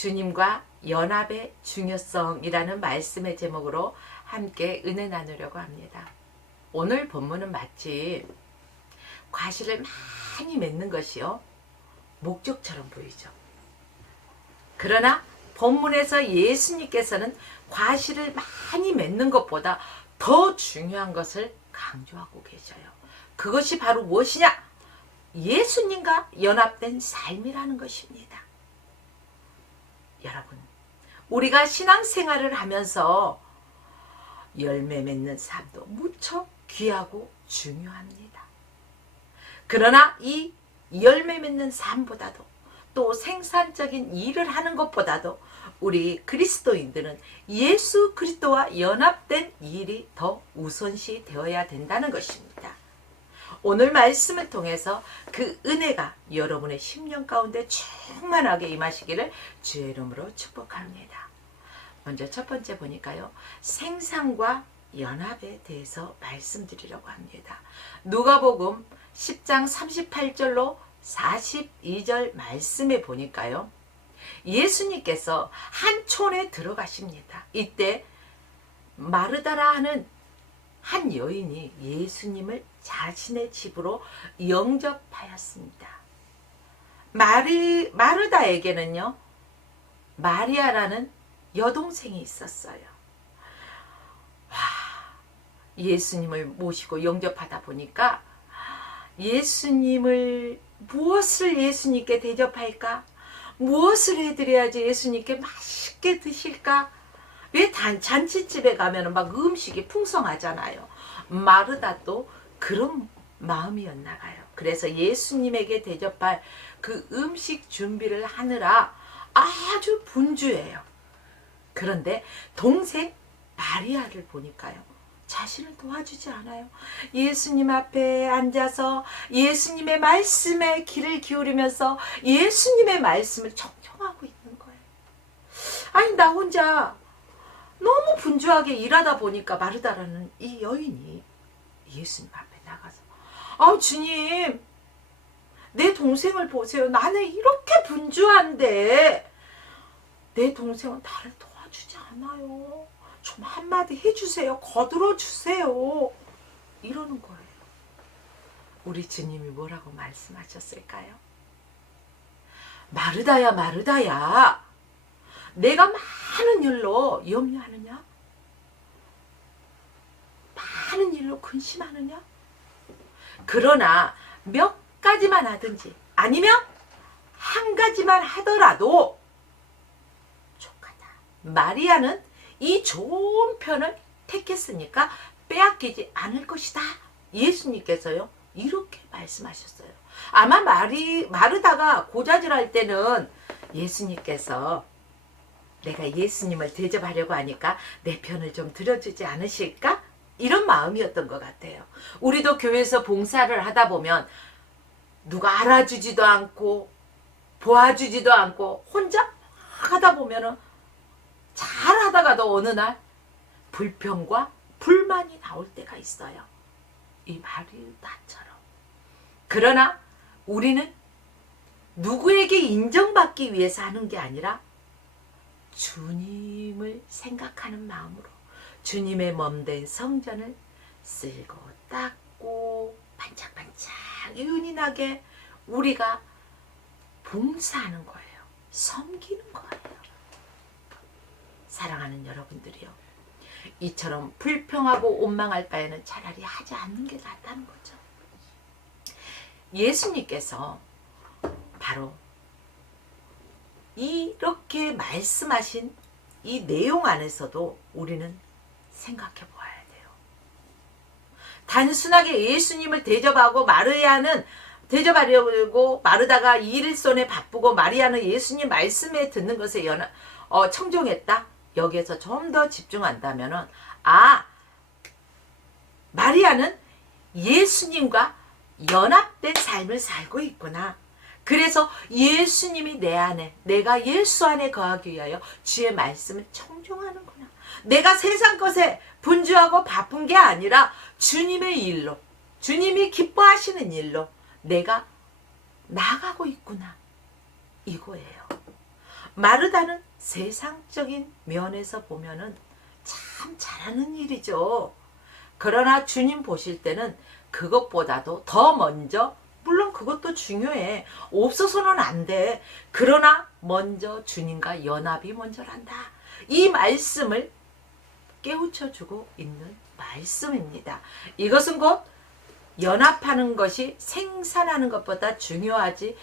주님과 연합의 중요성이라는 말씀의 제목으로 함께 은혜 나누려고 합니다. 오늘 본문은 마치 과실을 많이 맺는 것이요 목적처럼 보이죠. 그러나 본문에서 예수님께서는 과실을 많이 맺는 것보다 더 중요한 것을 강조하고 계셔요. 그것이 바로 무엇이냐? 예수님과 연합된 삶이라는 것입니다. 여러분, 우리가 신앙생활을 하면서 열매 맺는 삶도 무척 귀하고 중요합니다. 그러나 이 열매 맺는 삶보다도 또 생산적인 일을 하는 것보다도 우리 그리스도인들은 예수 그리스도와 연합된 일이 더 우선시 되어야 된다는 것입니다. 오늘 말씀을 통해서 그 은혜가 여러분의 심령 가운데 충만하게 임하시기를 주의 이름으로 축복합니다. 먼저 첫 번째 보니까요, 생산과 연합에 대해서 말씀드리려고 합니다. 누가복음 10장 38절로 42절 말씀에 보니까요, 예수님께서 한 촌에 들어가십니다. 이때 마르다라 하는 한 여인이 예수님을 자신의 집으로 영접하였습니다. 마르다에게는요, 마리아라는 여동생이 있었어요. 예수님을 모시고 영접하다 보니까 무엇을 예수님께 대접할까? 무엇을 해드려야지 예수님께 맛있게 드실까? 왜 잔치집에 가면 막 음식이 풍성하잖아요. 마르다도 그런 마음이었나 봐요. 그래서 예수님에게 대접할 그 음식 준비를 하느라 아주 분주해요. 그런데 동생 마리아를 보니까요, 자신을 도와주지 않아요. 예수님 앞에 앉아서 예수님의 말씀에 귀를 기울이면서 예수님의 말씀을 청청하고 있는 거예요. 아니, 나 혼자 너무 분주하게 일하다 보니까 마르다라는 이 여인이 예수님 앞에 나가서, 주님, 내 동생을 보세요. 나는 이렇게 분주한데 내 동생은 나를 도와주지 않아요. 좀 한마디 해주세요. 거들어 주세요. 이러는 거예요. 우리 주님이 뭐라고 말씀하셨을까요? 마르다야, 마르다야, 내가 많은 일로 염려하느냐? 많은 일로 근심하느냐? 그러나 몇 가지만 하든지 아니면 한 가지만 하더라도 족하다. 마리아는 이 좋은 편을 택했으니까 빼앗기지 않을 것이다. 예수님께서요, 이렇게 말씀하셨어요. 아마 마르다가 고자질할 때는 예수님께서 내가 예수님을 대접하려고 하니까 내 편을 좀 들어주지 않으실까? 이런 마음이었던 것 같아요. 우리도 교회에서 봉사를 하다 보면 누가 알아주지도 않고 도와주지도 않고 혼자 하다 보면은 잘하다가도 어느 날 불평과 불만이 나올 때가 있어요. 이 마르다처럼. 그러나 우리는 누구에게 인정받기 위해서 하는 게 아니라 주님을 생각하는 마음으로 주님의 몸된 성전을 쓸고 닦고 반짝반짝 윤이 우리가 봉사하는 거예요. 섬기는 거예요. 사랑하는 여러분들이요, 이처럼 불평하고 원망할 바에는 차라리 하지 않는 게 낫다는 거죠. 예수님께서 바로 이렇게 말씀하신 이 내용 안에서도 우리는 생각해 보아야 돼요. 단순하게 예수님을 대접하고 대접하려고 마르다가 일손에 바쁘고 마리아는 예수님 말씀에 듣는 것에 청종했다. 여기에서 좀 더 집중한다면은, 마리아는 예수님과 연합된 삶을 살고 있구나. 그래서 예수님이 내 안에, 내가 예수 안에 거하기 위하여 주의 말씀을 청종하는구나. 내가 세상 것에 분주하고 바쁜 게 아니라 주님의 일로, 주님이 기뻐하시는 일로 내가 나가고 있구나. 이거예요. 마르다는 세상적인 면에서 보면은 참 잘하는 일이죠. 그러나 주님 보실 때는 그것보다도 더 먼저, 물론 그것도 중요해. 없어서는 안 돼. 그러나 먼저 주님과 연합이 먼저란다. 이 말씀을 깨우쳐주고 있는 말씀입니다. 이것은 곧 연합하는 것이 생산하는 것보다 중요하지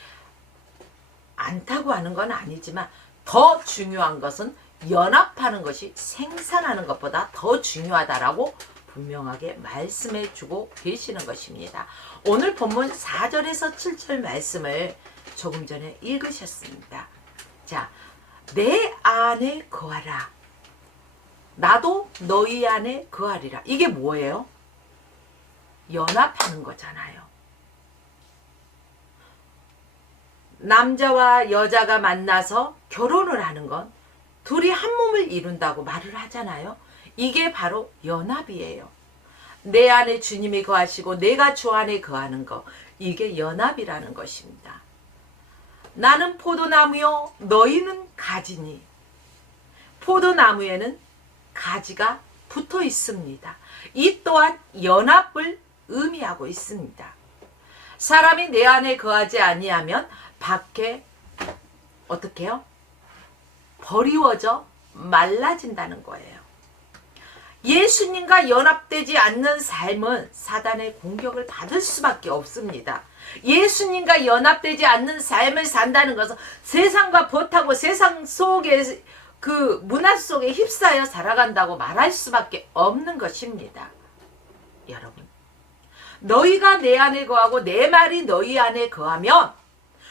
않다고 하는 건 아니지만, 더 중요한 것은 연합하는 것이 생산하는 것보다 더 중요하다라고 분명하게 말씀해 주고 계시는 것입니다. 오늘 본문 4절에서 7절 말씀을 조금 전에 읽으셨습니다. 자, 내 안에 거하라. 나도 너희 안에 거하리라. 이게 뭐예요? 연합하는 거잖아요. 남자와 여자가 만나서 결혼을 하는 건 둘이 한 몸을 이룬다고 말을 하잖아요. 이게 바로 연합이에요. 내 안에 주님이 거하시고 내가 주 안에 거하는 거, 이게 연합이라는 것입니다. 나는 포도나무요 너희는 가지니. 포도나무에는 가지가 붙어 있습니다. 이 또한 연합을 의미하고 있습니다. 사람이 내 안에 거하지 아니하면 밖에 어떻게 해요? 버리워져 말라진다는 거예요. 예수님과 연합되지 않는 삶은 사단의 공격을 받을 수밖에 없습니다. 예수님과 연합되지 않는 삶을 산다는 것은 세상과 버타고 세상 속에 그 문화 속에 휩싸여 살아간다고 말할 수밖에 없는 것입니다. 여러분, 너희가 내 안에 거하고 내 말이 너희 안에 거하면,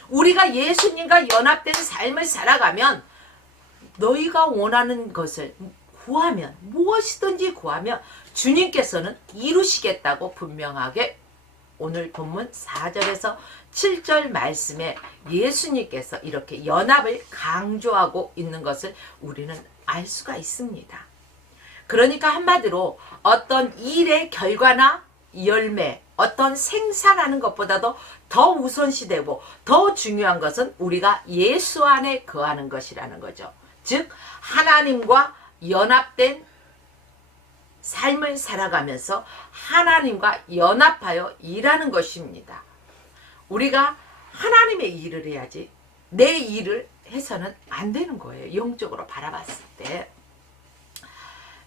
우리가 예수님과 연합된 삶을 살아가면 너희가 원하는 것을 구하면, 무엇이든지 구하면 주님께서는 이루시겠다고 분명하게 오늘 본문 4절에서 7절 말씀에 예수님께서 이렇게 연합을 강조하고 있는 것을 우리는 알 수가 있습니다. 그러니까 한마디로 어떤 일의 결과나 열매, 어떤 생산하는 것보다도 더 우선시되고 더 중요한 것은 우리가 예수 안에 거하는 것이라는 거죠. 즉 하나님과 연합된 삶을 살아가면서 하나님과 연합하여 일하는 것입니다. 우리가 하나님의 일을 해야지 내 일을 해서는 안 되는 거예요. 영적으로 바라봤을 때.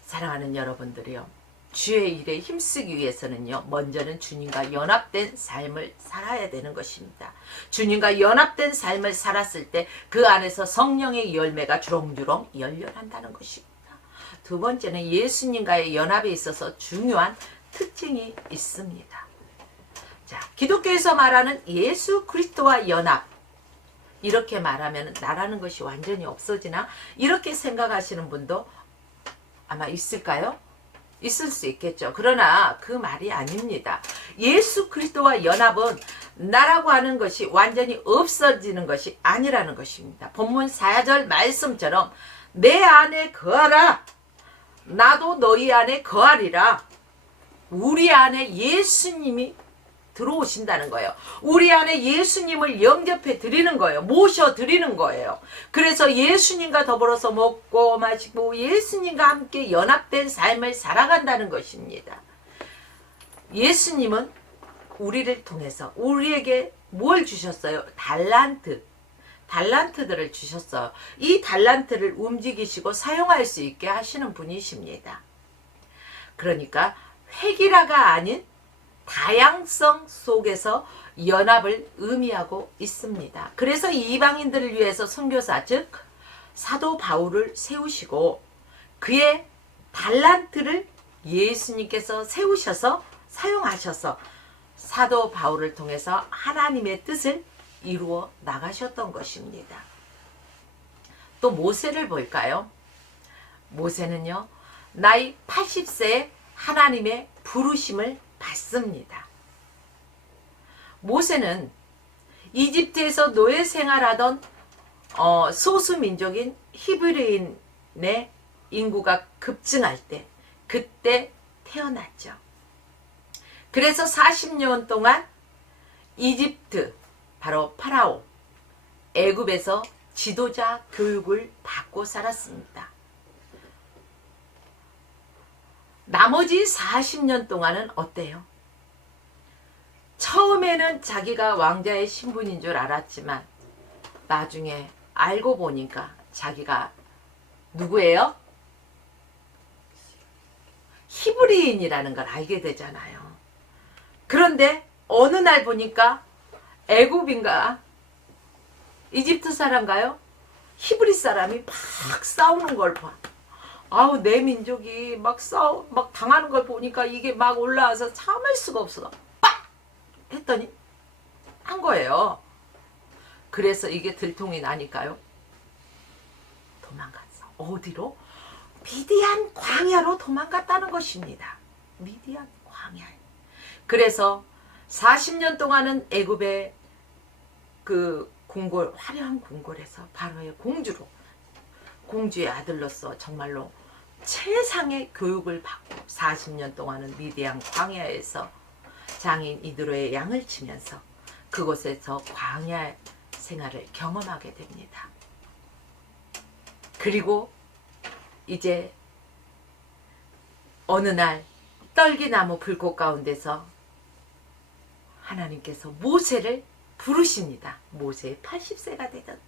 사랑하는 여러분들이요, 주의 일에 힘쓰기 위해서는요, 먼저는 주님과 연합된 삶을 살아야 되는 것입니다. 주님과 연합된 삶을 살았을 때 그 안에서 성령의 열매가 주렁주렁 열려난다는 것입니다. 두 번째는 예수님과의 연합에 있어서 중요한 특징이 있습니다. 자, 기독교에서 말하는 예수 그리스도와 연합, 이렇게 말하면 나라는 것이 완전히 없어지나? 이렇게 생각하시는 분도 아마 있을까요? 있을 수 있겠죠. 그러나 그 말이 아닙니다. 예수 그리스도와 연합은 나라고 하는 것이 완전히 없어지는 것이 아니라는 것입니다. 본문 4절 말씀처럼 내 안에 거하라. 나도 너희 안에 거하리라. 우리 안에 예수님이 들어오신다는 거예요. 우리 안에 예수님을 영접해 드리는 거예요. 모셔 드리는 거예요. 그래서 예수님과 더불어서 먹고 마시고 예수님과 함께 연합된 삶을 살아간다는 것입니다. 예수님은 우리를 통해서 우리에게 뭘 주셨어요? 달란트들을 주셨어요. 이 달란트를 움직이시고 사용할 수 있게 하시는 분이십니다. 그러니까 획일화가 아닌 다양성 속에서 연합을 의미하고 있습니다. 그래서 이방인들을 위해서 선교사, 즉 사도 바울을 세우시고 그의 달란트를 예수님께서 세우셔서 사용하셔서 사도 바울을 통해서 하나님의 뜻을 이루어 나가셨던 것입니다. 또 모세를 볼까요? 모세는요, 나이 80세에 하나님의 부르심을 받습니다. 모세는 이집트에서 노예 생활하던 소수민족인 히브리인의 인구가 급증할 때, 그때 태어났죠. 그래서 40년 동안 이집트, 바로 파라오, 애굽에서 지도자 교육을 받고 살았습니다. 나머지 40년 동안은 어때요? 처음에는 자기가 왕자의 신분인 줄 알았지만 나중에 알고 보니까 자기가 누구예요? 히브리인이라는 걸 알게 되잖아요. 그런데 어느 날 보니까 애굽인가 이집트 사람가요? 히브리 사람이 막 싸우는 걸 봐. 아우, 내 민족이 막 당하는 걸 보니까 이게 막 올라와서 참을 수가 없어. 빡! 했더니 한 거예요. 그래서 이게 들통이 나니까요. 도망갔어. 어디로? 미디안 광야로 도망갔다는 것입니다. 미디안 광야. 그래서 40년 동안은 애굽의 그 궁궐, 화려한 궁궐에서 바로의 공주의 아들로서 정말로 최상의 교육을 받고 40년 동안은 미디안 광야에서 장인 이드로의 양을 치면서 그곳에서 광야 생활을 경험하게 됩니다. 그리고 이제 어느 날 떨기나무 불꽃 가운데서 하나님께서 모세를 부르십니다. 모세 80세가 되던데.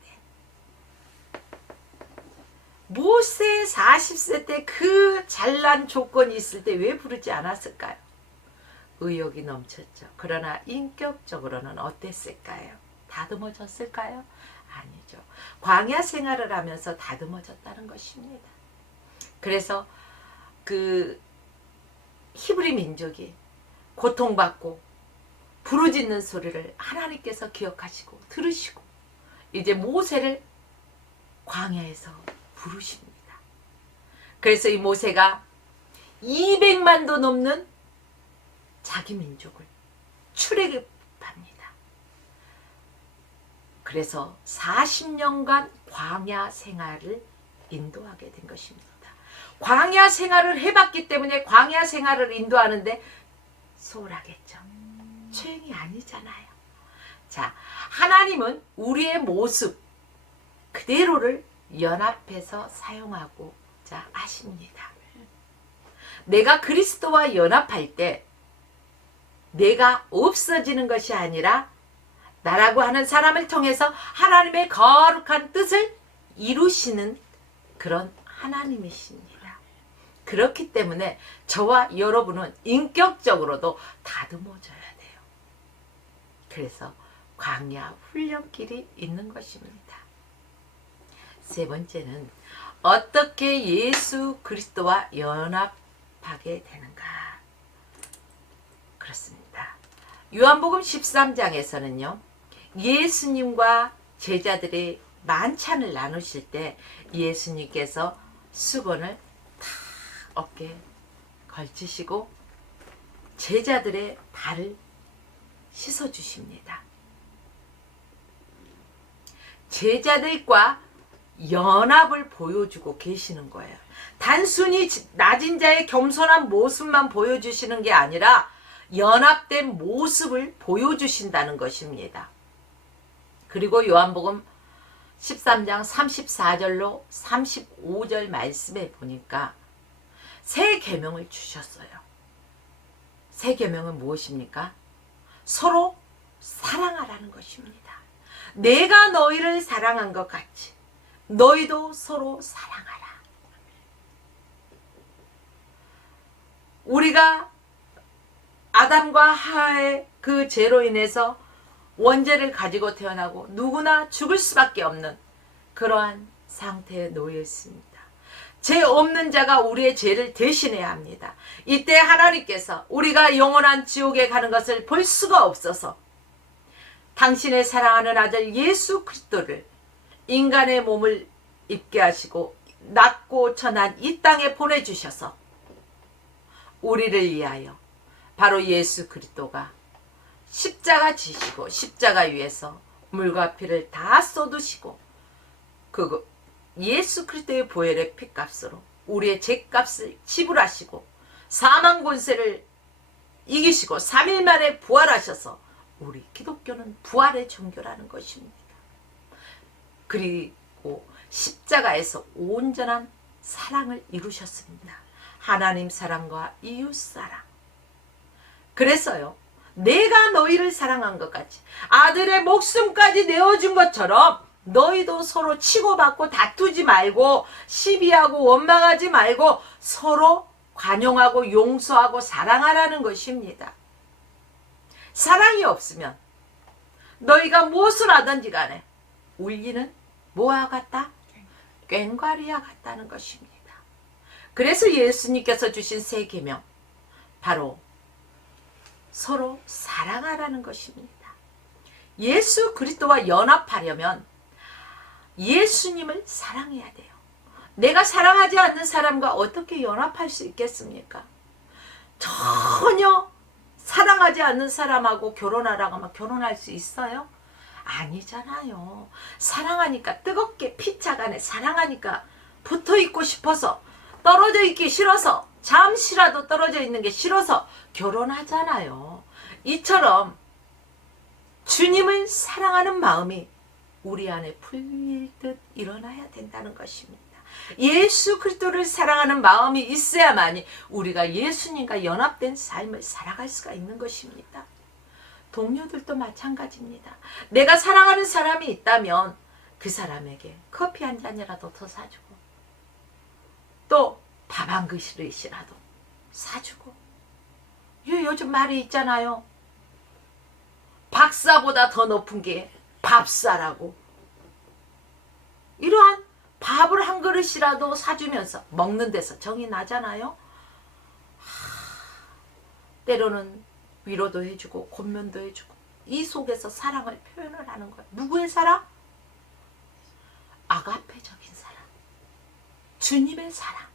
모세 40세 때 그 잘난 조건이 있을 때 왜 부르지 않았을까요? 의욕이 넘쳤죠. 그러나 인격적으로는 어땠을까요? 다듬어졌을까요? 아니죠. 광야 생활을 하면서 다듬어졌다는 것입니다. 그래서 그 히브리 민족이 고통받고 부르짖는 소리를 하나님께서 기억하시고 들으시고 이제 모세를 광야에서 부르십니다. 그래서 이 모세가 200만도 넘는 자기 민족을 출애굽합니다. 그래서 40년간 광야 생활을 인도하게 된 것입니다. 광야 생활을 해봤기 때문에 광야 생활을 인도하는데 소홀하겠죠. 죄인이 아니잖아요. 자, 하나님은 우리의 모습 그대로를 연합해서 사용하고자 하십니다. 내가 그리스도와 연합할 때 내가 없어지는 것이 아니라 나라고 하는 사람을 통해서 하나님의 거룩한 뜻을 이루시는 그런 하나님이십니다. 그렇기 때문에 저와 여러분은 인격적으로도 다듬어져야 돼요. 그래서 광야 훈련길이 있는 것입니다. 세 번째는 어떻게 예수 그리스도와 연합하게 되는가? 그렇습니다. 요한복음 13장에서는요. 예수님과 제자들이 만찬을 나누실 때 예수님께서 수건을 탁 어깨에 걸치시고 제자들의 발을 씻어주십니다. 제자들과 연합을 보여주고 계시는 거예요. 단순히 낮은 자의 겸손한 모습만 보여주시는 게 아니라 연합된 모습을 보여주신다는 것입니다. 그리고 요한복음 13장 34절로 35절 말씀에 보니까 새 계명을 주셨어요. 새 계명은 무엇입니까? 서로 사랑하라는 것입니다. 내가 너희를 사랑한 것 같이 너희도 서로 사랑하라. 우리가 아담과 하와의 그 죄로 인해서 원죄를 가지고 태어나고 누구나 죽을 수밖에 없는 그러한 상태에 놓여 있습니다. 죄 없는 자가 우리의 죄를 대신해야 합니다. 이때 하나님께서 우리가 영원한 지옥에 가는 것을 볼 수가 없어서 당신의 사랑하는 아들 예수 그리스도를 인간의 몸을 입게 하시고 낮고 천한 이 땅에 보내주셔서 우리를 위하여 바로 예수 그리스도가 십자가 지시고 십자가 위에서 물과 피를 다 쏟으시고 그 예수 그리스도의 보혈의 피값으로 우리의 죄값을 지불하시고 사망 권세를 이기시고 3일 만에 부활하셔서 우리 기독교는 부활의 종교라는 것입니다. 받고 십자가에서 온전한 사랑을 이루셨습니다. 하나님 사랑과 이웃 사랑. 그래서요, 내가 너희를 사랑한 것 같이 아들의 목숨까지 내어준 것처럼 너희도 서로 치고받고 다투지 말고 시비하고 원망하지 말고 서로 관용하고 용서하고 사랑하라는 것입니다. 사랑이 없으면 너희가 무엇을 하든지 간에 울리는 뭐와 같다? 꽹과리와 같다는 것입니다. 그래서 예수님께서 주신 새 계명, 바로 서로 사랑하라는 것입니다. 예수 그리스도와 연합하려면 예수님을 사랑해야 돼요. 내가 사랑하지 않는 사람과 어떻게 연합할 수 있겠습니까? 전혀 사랑하지 않는 사람하고 결혼하라고 하면 결혼할 수 있어요? 아니잖아요. 사랑하니까, 뜨겁게 피차간에 사랑하니까 붙어 있고 싶어서, 떨어져 있기 싫어서, 잠시라도 떨어져 있는 게 싫어서 결혼하잖아요. 이처럼 주님을 사랑하는 마음이 우리 안에 풀릴듯 일어나야 된다는 것입니다. 예수 그리스도를 사랑하는 마음이 있어야만이 우리가 예수님과 연합된 삶을 살아갈 수가 있는 것입니다. 동료들도 마찬가지입니다. 내가 사랑하는 사람이 있다면 그 사람에게 커피 한 잔이라도 더 사주고, 또 밥 한 그릇이라도 사주고. 요즘 말이 있잖아요. 박사보다 더 높은 게 밥사라고. 이러한 밥을 한 그릇이라도 사주면서 먹는 데서 정이 나잖아요. 때로는 위로도 해주고 권면도 해주고, 이 속에서 사랑을 표현을 하는 거예요. 누구의 사랑? 아가페적인 사랑, 주님의 사랑.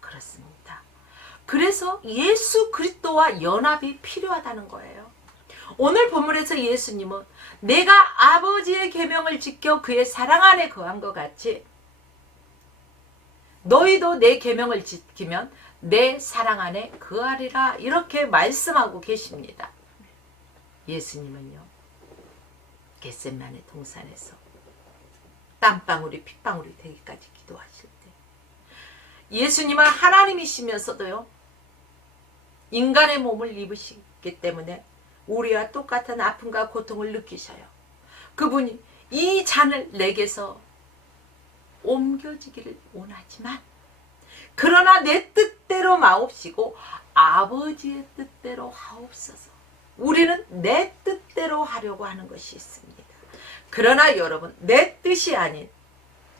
그렇습니다. 그래서 예수 그리스도와 연합이 필요하다는 거예요. 오늘 본문에서 예수님은 내가 아버지의 계명을 지켜 그의 사랑 안에 거한 것 같이 너희도 내 계명을 지키면 내 사랑 안에 거하리라, 이렇게 말씀하고 계십니다. 예수님은요, 겟세마네 동산에서 땀방울이 핏방울이 되기까지 기도하실 때, 예수님은 하나님이시면서도요, 인간의 몸을 입으시기 때문에 우리와 똑같은 아픔과 고통을 느끼셔요. 그분이 이 잔을 내게서 옮겨지기를 원하지만, 그러나 내 뜻대로 마옵시고 아버지의 뜻대로 하옵소서. 우리는 내 뜻대로 하려고 하는 것이 있습니다. 그러나 여러분, 내 뜻이 아닌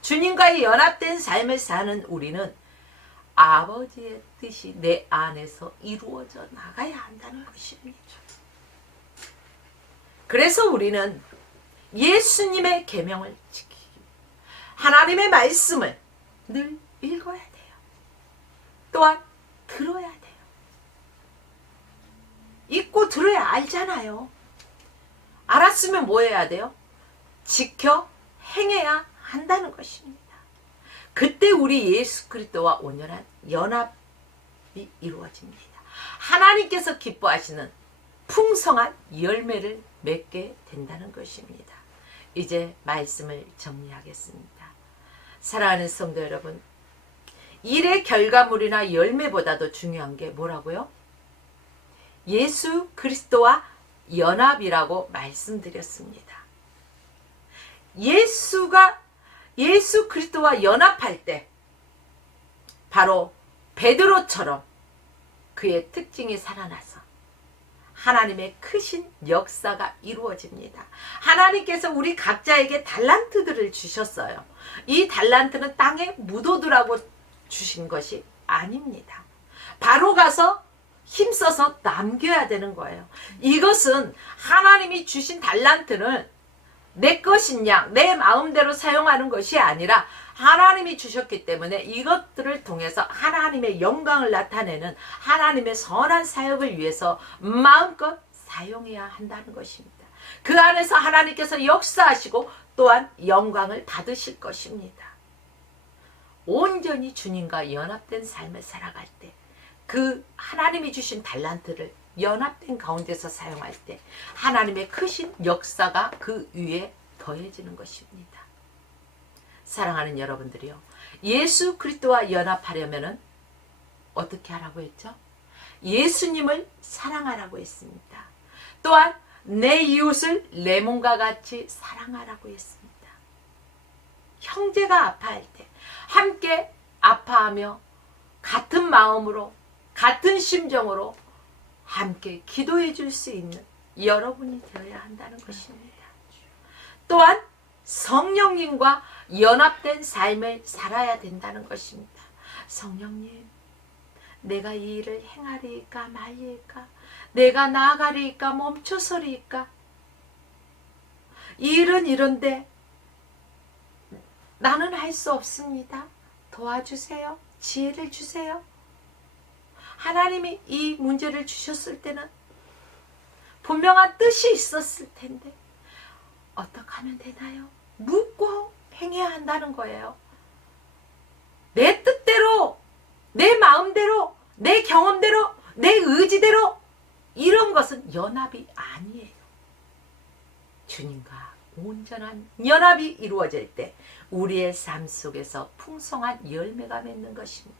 주님과의 연합된 삶을 사는 우리는 아버지의 뜻이 내 안에서 이루어져 나가야 한다는 것입니다. 그래서 우리는 예수님의 계명을 지키기, 하나님의 말씀을 늘 읽어야 돼요. 또한 들어야 돼요. 읽고 들어야 알잖아요. 알았으면 뭐 해야 돼요? 지켜 행해야 한다는 것입니다. 그때 우리 예수 그리스도와 온전한 연합이 이루어집니다. 하나님께서 기뻐하시는 풍성한 열매를 맺게 된다는 것입니다. 이제 말씀을 정리하겠습니다. 사랑하는 성도 여러분, 일의 결과물이나 열매보다도 중요한 게 뭐라고요? 예수 그리스도와 연합이라고 말씀드렸습니다. 예수 그리스도와 연합할 때 바로 베드로처럼 그의 특징이 살아나서 하나님의 크신 역사가 이루어집니다. 하나님께서 우리 각자에게 달란트들을 주셨어요. 이 달란트는 땅에 묻어두라고 주신 것이 아닙니다. 바로 가서 힘써서 남겨야 되는 거예요. 이것은 하나님이 주신 달란트는 내 것인 양, 내 마음대로 사용하는 것이 아니라 하나님이 주셨기 때문에 이것들을 통해서 하나님의 영광을 나타내는 하나님의 선한 사역을 위해서 마음껏 사용해야 한다는 것입니다. 그 안에서 하나님께서 역사하시고 또한 영광을 받으실 것입니다. 온전히 주님과 연합된 삶을 살아갈 때, 그 하나님이 주신 달란트를 연합된 가운데서 사용할 때 하나님의 크신 역사가 그 위에 더해지는 것입니다. 사랑하는 여러분들이요. 예수 그리스도와 연합하려면은 어떻게 하라고 했죠? 예수님을 사랑하라고 했습니다. 또한 내 이웃을 내 몸과 같이 사랑하라고 했습니다. 형제가 아파할 때 함께 아파하며 같은 마음으로 같은 심정으로 함께 기도해 줄 수 있는 여러분이 되어야 한다는 것입니다. 또한 성령님과 연합된 삶을 살아야 된다는 것입니다. 성령님, 내가 이 일을 행하리이까 말리이까, 내가 나아가리이까 멈춰서리이까, 이 일은 이런데 나는 할 수 없습니다. 도와주세요. 지혜를 주세요. 하나님이 이 문제를 주셨을 때는 분명한 뜻이 있었을 텐데 어떻게 하면 되나요? 묻고 행해야 한다는 거예요. 내 뜻대로, 내 마음대로, 내 경험대로, 내 의지대로 이런 것은 연합이 아니에요. 주님과 온전한 연합이 이루어질 때 우리의 삶 속에서 풍성한 열매가 맺는 것입니다.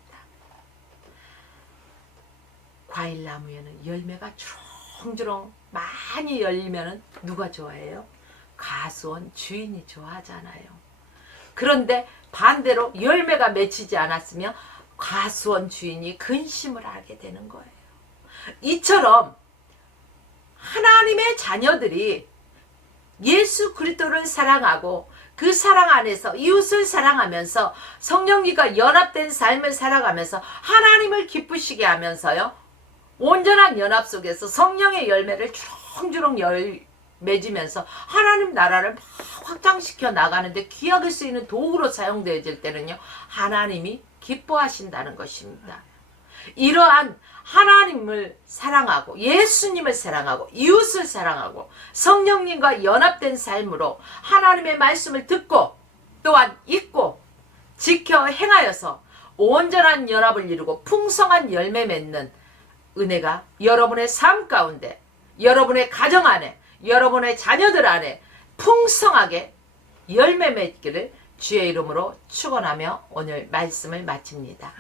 과일나무에는 열매가 주렁주렁 많이 열리면 누가 좋아해요? 가수원 주인이 좋아하잖아요. 그런데 반대로 열매가 맺히지 않았으면 가수원 주인이 근심을 하게 되는 거예요. 이처럼 하나님의 자녀들이 예수 그리스도를 사랑하고 그 사랑 안에서 이웃을 사랑하면서 성령님과 연합된 삶을 살아가면서 하나님을 기쁘시게 하면서요, 온전한 연합 속에서 성령의 열매를 주렁주렁 맺으면서 하나님 나라를 막 확장시켜 나가는데 귀하게 쓰이는 도구로 사용되어질 때는요, 하나님이 기뻐하신다는 것입니다. 이러한 하나님을 사랑하고 예수님을 사랑하고 이웃을 사랑하고 성령님과 연합된 삶으로 하나님의 말씀을 듣고 또한 읽고 지켜 행하여서 온전한 연합을 이루고 풍성한 열매 맺는 은혜가 여러분의 삶 가운데, 여러분의 가정 안에, 여러분의 자녀들 안에 풍성하게 열매 맺기를 주의 이름으로 축원하며 오늘 말씀을 마칩니다.